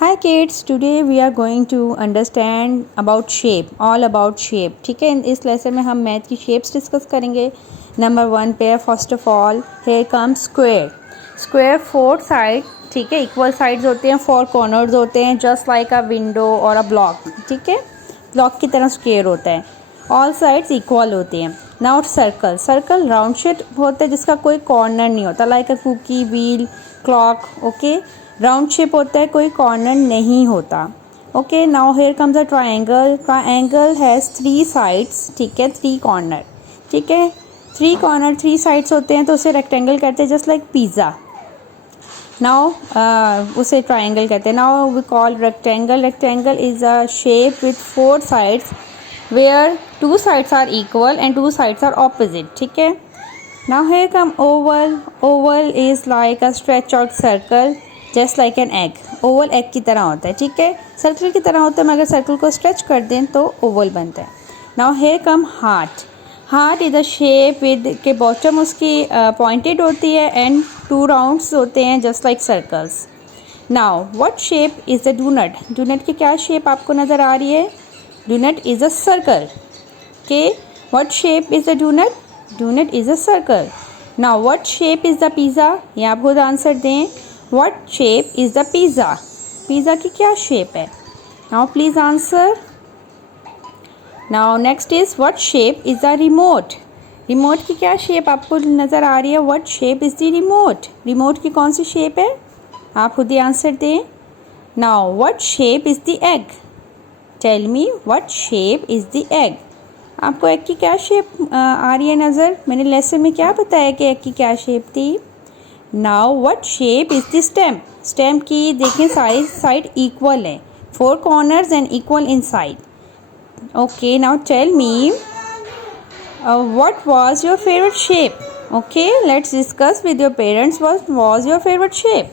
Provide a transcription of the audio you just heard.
Hi kids, today we are going to understand about shape, all about shape. ठीक है, इस lesson में हम मैथ की शेप्स डिस्कस करेंगे. नंबर 1 पे first of all here comes square. Square 4 side, ठीक है, इक्वल साइड्स होते हैं, 4 कॉर्नर्स होते हैं, जस्ट लाइक अ विंडो और अ ब्लॉक. ठीक है, ब्लॉक की तरह स्क्वायर होता है. ऑल साइड्स इक्वल होते हैं. Now circle, circle round shape होता है जिसका कोई कॉर्नर नहीं होता, like a cookie, wheel, clock. Okay, round shape होता है, कोई कॉर्नर नहीं होता. Okay, now here comes a triangle. Triangle has 3 sides, ठीक है, 3 कॉर्नर. ठीक है, 3 कॉर्नर 3 साइड्स होते हैं तो उसे रेक्टेंगल कहते हैं, जस्ट लाइक पिज़्ज़ा. नाउ उसे ट्रायंगल कहते हैं. Now we call rectangle. Rectangle is a shape with 4 sides where 2 sides are equal and 2 sides are opposite. ठीक है, now here come oval. Oval is like a stretch out circle just like an egg. oval egg की तरह होता है. ठीक है, circle की तरह होता है मगर सर्कल को स्ट्रेच कर दें तो ओवल बनता है. now here come heart. heart is a shape with के बॉटम उसकी पॉइंटेड होती है एंड 2 राउंड्स होते हैं just like circles. now what shape is the donut. donut की क्या शेप आपको नज़र आ रही है? Donut is a circle. Okay, what shape is the donut? Donut is a circle. Now what shape is the pizza? ये आप खुद answer दें. What shape is the pizza? Pizza की क्या शेप है? Now please answer. Now next is what shape is the remote? Remote की क्या shape आपको नज़र आ रही है? What shape is the remote? Remote की कौन सी शेप है? आप खुद ही आंसर दें. Now what shape is the egg? Tell me what shape is the egg. आपको एग की क्या शेप आ रही है नज़र? मैंने लेसन में क्या बताया कि एग की क्या शेप थी. Now what shape is the stem. Stem की देखें सारी साइड इक्वल है, 4 corners and equal in side. Okay, now tell me what was your favourite shape. Okay, let's discuss with your parents what was your favourite shape.